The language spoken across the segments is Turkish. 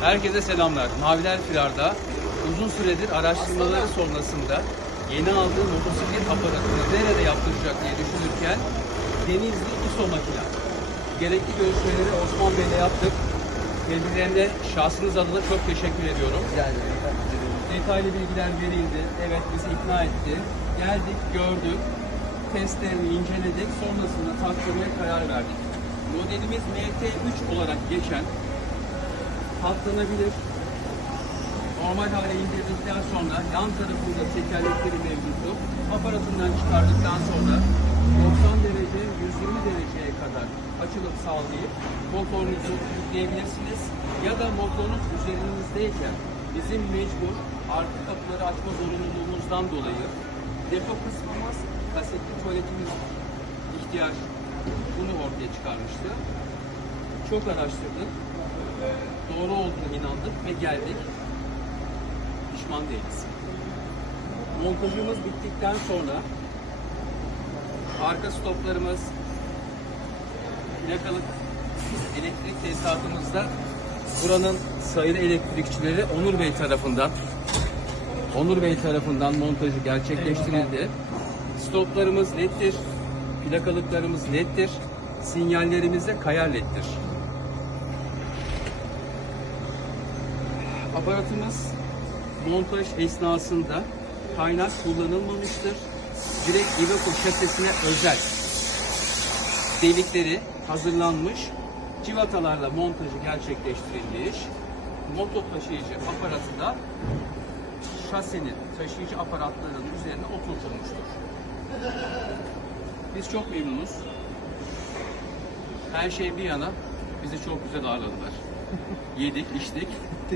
Herkese selamlar. Maviler Firar'da uzun süredir araştırmaları sonrasında yeni aldığı motosiklet aparatını nerede yaptıracak diye düşünürken Denizli İSO makina. Gerekli görüşmeleri Osman Bey'le yaptık. Kendilerine şahsınız adına çok teşekkür ediyorum. Detaylı bilgiler verildi. Evet bizi ikna etti. Geldik, gördük. Testlerini inceledik. Sonrasında taktırmaya karar verdik. Modelimiz MT3 olarak geçen katlanabilir. Normal hale indirdikten sonra yan tarafında tekerlekleri mevcuttu. Aparatından çıkardıktan sonra 90 derece 120 dereceye kadar açılıp sağlayıp motorunuzu yükleyebilirsiniz. Ya da motorunuz üzerinizdeyken bizim mecbur arka kapıları açma zorunluluğumuzdan dolayı depo kısmımız kasetli tuvaletimiz ihtiyaç bunu ortaya çıkarmıştı. Çok araştırdık doğru olduğuna inandık ve geldik. Pişman değiliz. Montajımız bittikten sonra arka stoplarımız, plakalık elektrik tesisatımızda buranın sayılı elektrikçileri Onur Bey tarafından Onur Bey tarafından montajı gerçekleştirildi. Stoplarımız leddir, plakalıklarımız leddir, sinyallerimiz de kayar leddir. Aparatımız montaj esnasında kaynak kullanılmamıştır. Direkt Iveco şasisine özel delikleri hazırlanmış civatalarla montajı gerçekleştirilmiş moto taşıyıcı aparatı da şasinin taşıyıcı aparatlarının üzerine oturtulmuştur. Biz çok memnunuz. Her şey bir yana bizi çok güzel ağırladılar. Yedik, içtik.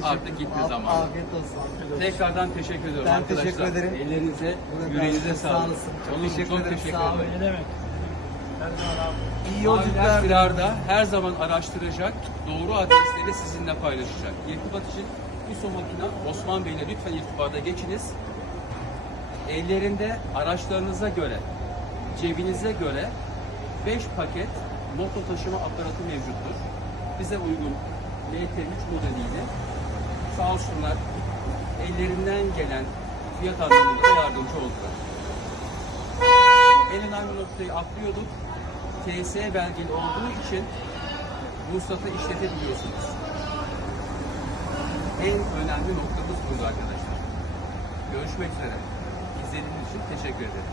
Artık gitme zamanı. Afiyet olsun. Tekrardan teşekkür ediyorum Ben arkadaşlar. teşekkür ederim. Ellerinize, Burada yüreğinize sağlık. sağ olasın. Çok Oğlum, teşekkür çok ederim. teşekkür Sağ olun. Ne demek? Her zaman abi. İyi yolculuklar. Firar'da her zaman araştıracak, doğru adresleri sizinle paylaşacak. İrtibat için İSO Makina Osman Bey ile lütfen irtibata geçiniz. Ellerinde araçlarınıza göre, cebinize göre 5 paket moto taşıma aparatı mevcuttur. Bize uygun LT3 modeliyle sağ olsunlar ellerinden gelen fiyat anlamında da yardımcı oldular. En önemli noktayı atlıyorduk. TS belgeli olduğu için ruhsatı işletebiliyorsunuz. En önemli noktamız burada arkadaşlar. Görüşmek üzere. İzlediğiniz için teşekkür ederim.